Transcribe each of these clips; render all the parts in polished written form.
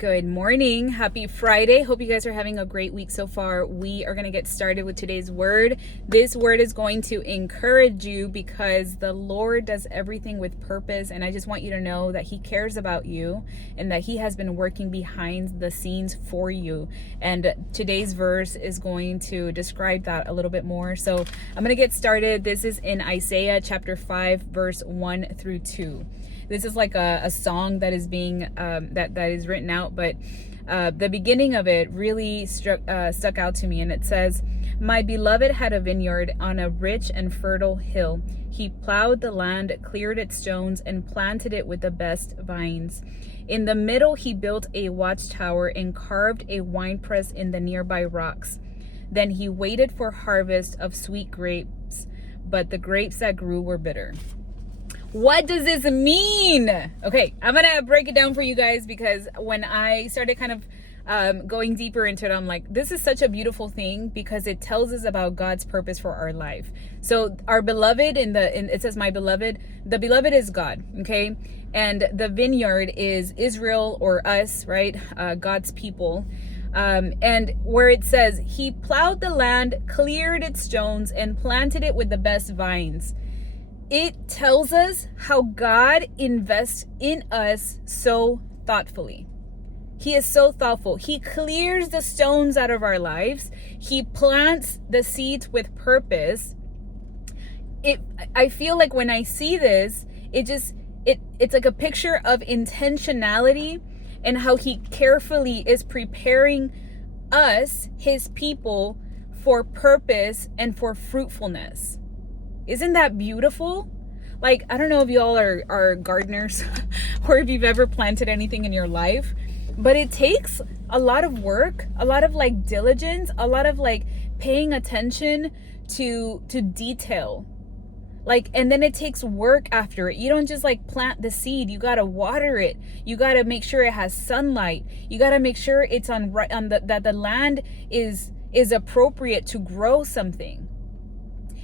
Good morning. Happy Friday. Hope you guys are having a great week so far. We are going to get started with today's word. This word is going to encourage you because the Lord does everything with purpose. And I just want you to know that He cares about you and that He has been working behind the scenes for you. And today's verse is going to describe that a little bit more. So I'm going to get started. This is in Isaiah chapter 5, verse 1 through 2. This is like a song that is being that is written out, but the beginning of it really stuck out to me, and it says, "My beloved had a vineyard on a rich and fertile hill. He plowed the land, cleared its stones, and planted it with the best vines. In the middle he built a watchtower and carved a winepress in the nearby rocks. Then he waited for harvest of sweet grapes, but the grapes that grew were bitter." What does this mean? Okay, I'm gonna break it down for you guys, because when I started kind of going deeper into it, I'm like, this is such a beautiful thing because it tells us about God's purpose for our life. So our beloved, it says my beloved, the beloved is God, okay? And the vineyard is Israel, or us, right? God's people. And where it says he plowed the land, cleared its stones, and planted it with the best vines. It tells us how God invests in us so thoughtfully. He is so thoughtful. He clears the stones out of our lives. He plants the seeds with purpose. I feel like when I see this, it's like a picture of intentionality and how He carefully is preparing us, His people, for purpose and for fruitfulness. Isn't that beautiful? Like, I don't know if y'all are gardeners or if you've ever planted anything in your life, but it takes a lot of work, a lot of like diligence, a lot of like paying attention to detail. Like, and then it takes work after it. You don't just like plant the seed. You got to water it. You got to make sure it has sunlight. You got to make sure it's that the land is appropriate to grow something.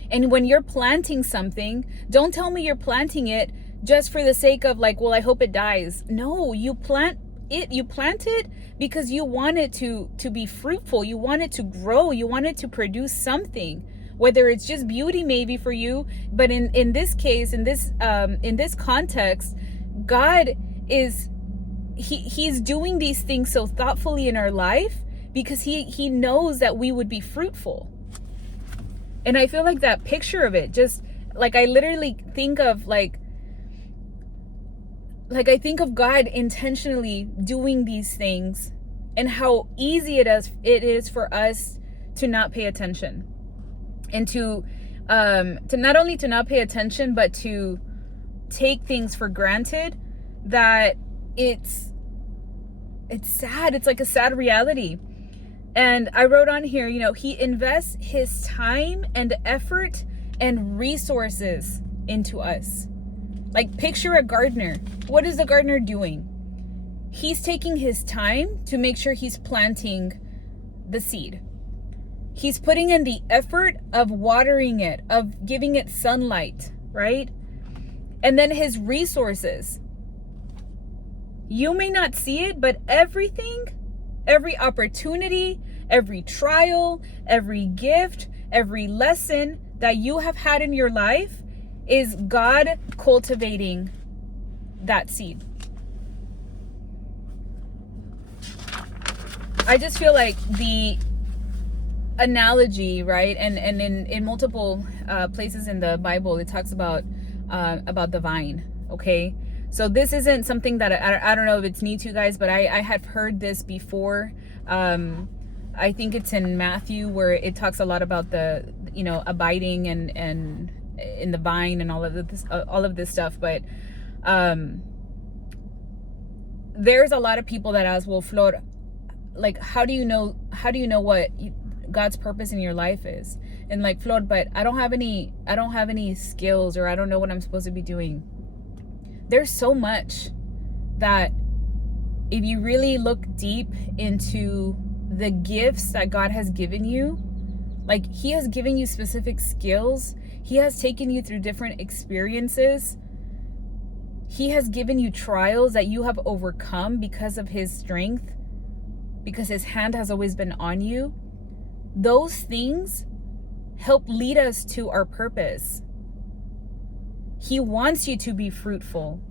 And when you're planting something, don't tell me you're planting it just for the sake of like, well, I hope it dies. No, you plant it because you want it to be fruitful. You want it to grow. You want it to produce something, whether it's just beauty maybe for you. But in this case, in this context, God is, he's doing these things so thoughtfully in our life because he knows that we would be fruitful. And I feel like that picture of it, just like I literally think of like I think of God intentionally doing these things and how easy it is for us to not pay attention, and to not only to not pay attention, but to take things for granted. That it's sad. It's like a sad reality. And I wrote on here, He invests His time and effort and resources into us. Like, picture a gardener. What is the gardener doing? He's taking his time to make sure he's planting the seed. He's putting in the effort of watering it, of giving it sunlight, right? And then his resources. You may not see it, but everything, every opportunity, every trial, every gift, every lesson that you have had in your life is God cultivating that seed. I just feel like the analogy, right? And in multiple places in the Bible, it talks about the vine, okay? So this isn't something that I don't know if it's new to you guys, but I have heard this before. I think it's in Matthew where it talks a lot about the, abiding and in the vine and all of this stuff. But there's a lot of people that ask, well, Flor, like, how do you know what God's purpose in your life is? And like, Flor, but I don't have any skills, or I don't know what I'm supposed to be doing. There's so much that if you really look deep into the gifts that God has given you, like He has given you specific skills. He has taken you through different experiences. He has given you trials that you have overcome because of his strength, because his hand has always been on you. Those things help lead us to our purpose. He wants you to be fruitful.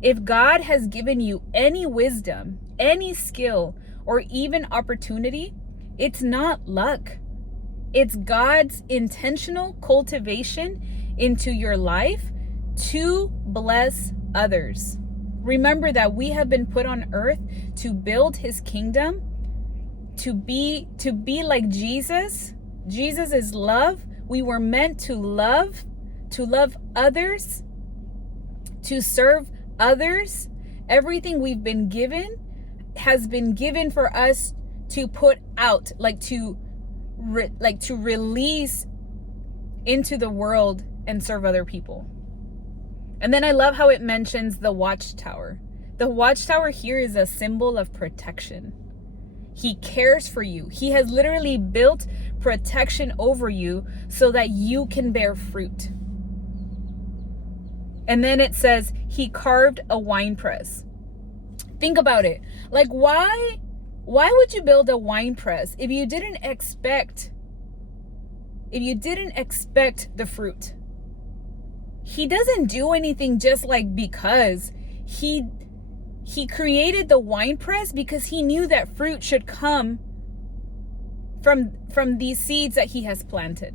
If God has given you any wisdom, any skill, or even opportunity, it's not luck. It's God's intentional cultivation into your life to bless others. Remember that we have been put on earth to build his kingdom, to be like Jesus. Jesus is love. We were meant to love others, to serve others. Everything we've been given has been given for us to put out, to release into the world and serve other people. And then I love how it mentions the watchtower. The watchtower here is a symbol of protection. He cares for you. He has literally built protection over you so that you can bear fruit. And then it says he carved a winepress. Think about it. Like, why would you build a winepress if you didn't expect the fruit? He doesn't do anything just like because. He created the winepress because he knew that fruit should come from these seeds that he has planted.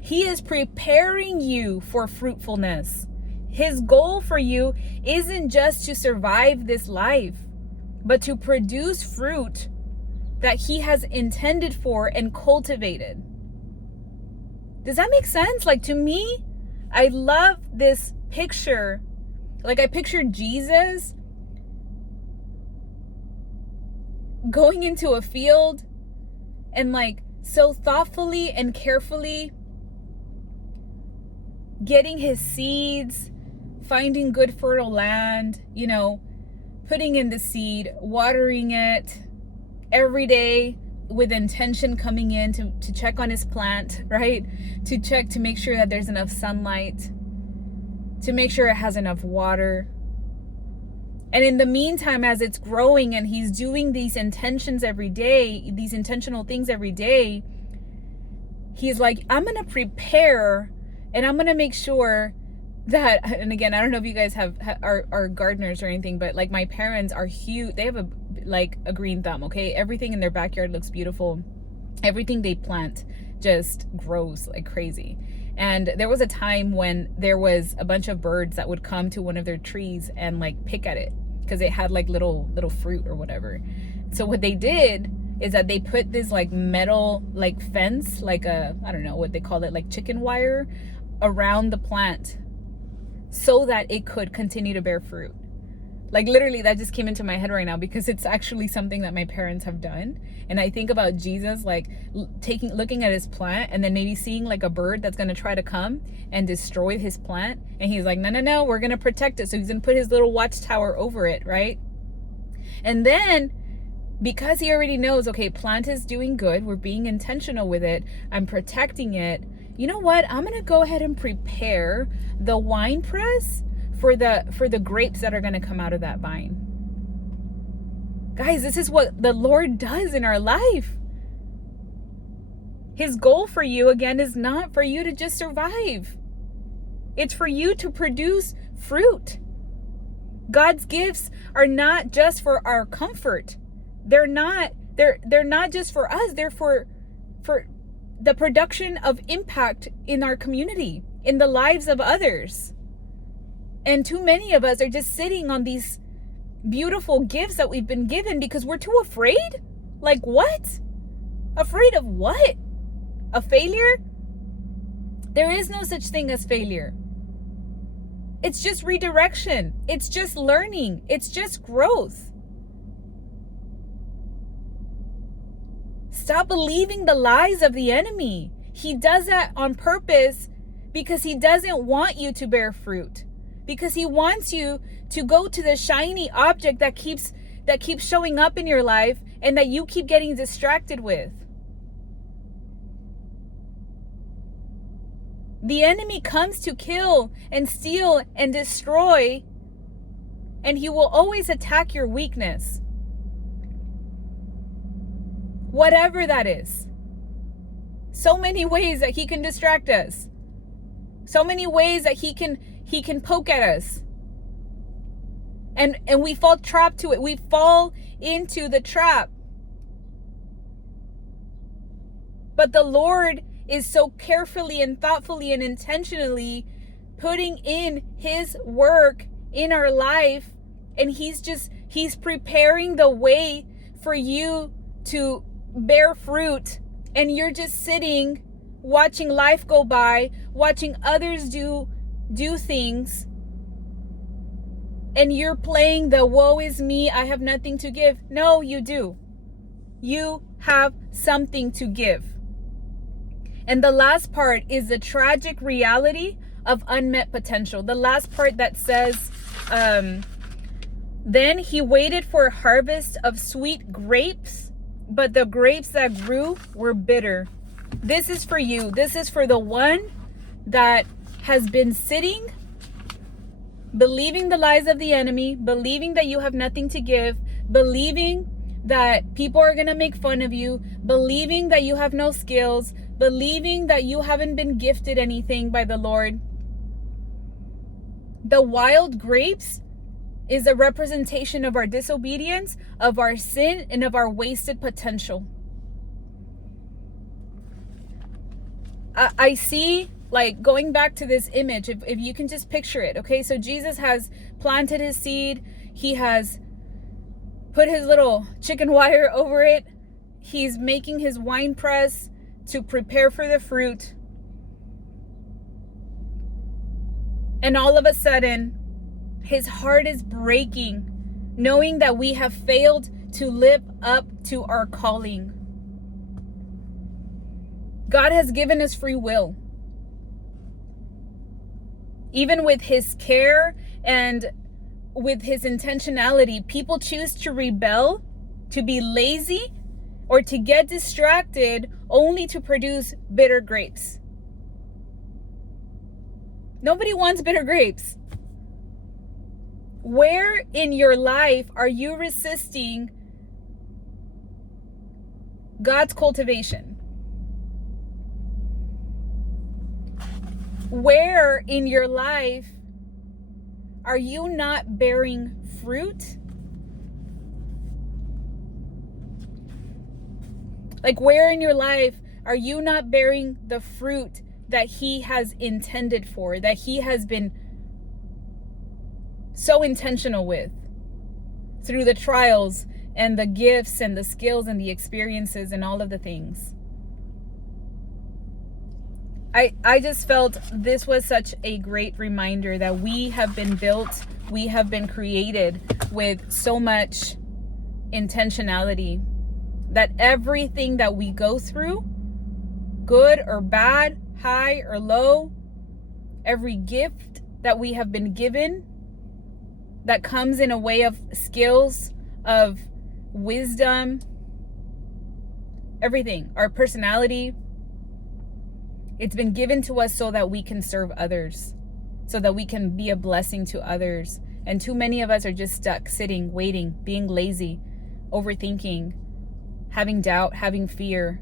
He is preparing you for fruitfulness. His goal for you isn't just to survive this life, but to produce fruit that he has intended for and cultivated. Does that make sense? Like, to me, I love this picture. Like, I pictured Jesus going into a field and like so thoughtfully and carefully getting his seeds, finding good fertile land, putting in the seed, watering it every day with intention, coming in to check on his plant, right? To make sure that there's enough sunlight, to make sure it has enough water. And in the meantime, as it's growing and he's doing these intentions every day, these intentional things every day, he's like, I'm going to prepare and I'm going to make sure that, and again, I don't know if you guys are gardeners or anything, but like my parents are huge. They have a green thumb, okay? Everything in their backyard looks beautiful. Everything they plant just grows like crazy. And there was a time when there was a bunch of birds that would come to one of their trees and like pick at it because it had like little fruit or whatever. So what they did is that they put this like metal like fence, like I don't know what they call it, like chicken wire around the plant so that it could continue to bear fruit. Like literally that just came into my head right now because it's actually something that my parents have done. And I think about Jesus like looking at his plant and then maybe seeing like a bird that's going to try to come and destroy his plant. And he's like, no, we're going to protect it. So he's going to put his little watchtower over it, right? And then because he already knows, okay, plant is doing good. We're being intentional with it. I'm protecting it. You know what? I'm going to go ahead and prepare the wine press for the grapes that are going to come out of that vine. Guys, this is what the Lord does in our life. His goal for you, again, is not for you to just survive. It's for you to produce fruit. God's gifts are not just for our comfort. They're not just for us. They're for the production of impact in our community, in the lives of others. And too many of us are just sitting on these beautiful gifts that we've been given because we're too afraid. Like what? Afraid of what? A failure? There is no such thing as failure. It's just redirection. It's just learning. It's just growth. Stop believing the lies of the enemy. He does that on purpose because he doesn't want you to bear fruit. Because he wants you to go to the shiny object that keeps showing up in your life and that you keep getting distracted with. The enemy comes to kill and steal and destroy, and he will always attack your weakness. Whatever that is. So many ways that he can distract us. So many ways that he can poke at us. And we fall trapped to it. We fall into the trap. But the Lord is so carefully and thoughtfully and intentionally putting in his work in our life, and he's preparing the way for you to bear fruit, and you're just sitting watching life go by, watching others do things, and you're playing the woe is me, I have nothing to give. No, you do. You have something to give. And the last part is the tragic reality of unmet potential. The last part that says, then he waited for a harvest of sweet grapes, but the grapes that grew were bitter. This is for you. This is for the one that has been sitting, believing the lies of the enemy, believing that you have nothing to give, believing that people are going to make fun of you, believing that you have no skills, believing that you haven't been gifted anything by the Lord. The wild grapes is a representation of our disobedience, of our sin, and of our wasted potential. I see, like, going back to this image, if you can just picture it, okay? So Jesus has planted his seed. He has put his little chicken wire over it. He's making his wine press to prepare for the fruit. And all of a sudden, his heart is breaking, knowing that we have failed to live up to our calling. God has given us free will. Even with his care and with his intentionality, people choose to rebel, to be lazy, or to get distracted only to produce bitter grapes. Nobody wants bitter grapes. Where in your life are you resisting God's cultivation? Where in your life are you not bearing fruit? Like, where in your life are you not bearing the fruit that he has intended for, that he has been so intentional with through the trials and the gifts and the skills and the experiences and all of the things? I just felt this was such a great reminder that we have been built, we have been created with so much intentionality, that everything that we go through, good or bad, high or low, every gift that we have been given that comes in a way of skills, of wisdom, everything, our personality, it's been given to us so that we can serve others, so that we can be a blessing to others. And too many of us are just stuck, sitting, waiting, being lazy, overthinking, having doubt, having fear.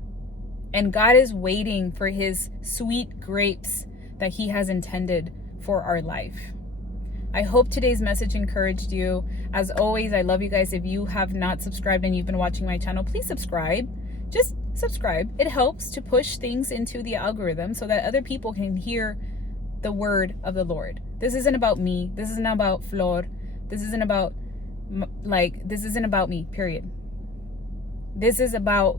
And God is waiting for his sweet grapes that he has intended for our life. I hope today's message encouraged you. As always, I love you guys. If you have not subscribed and you've been watching my channel, please subscribe. Just subscribe. It helps to push things into the algorithm so that other people can hear the word of the Lord. This isn't about me. This isn't about Flor. This isn't about, this isn't about me, period. This is about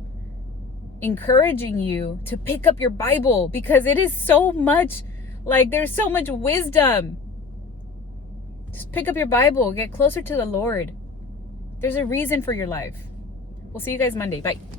encouraging you to pick up your Bible, because it is so much, there's so much wisdom. Just pick up your Bible, get closer to the Lord. There's a reason for your life. We'll see you guys Monday. Bye.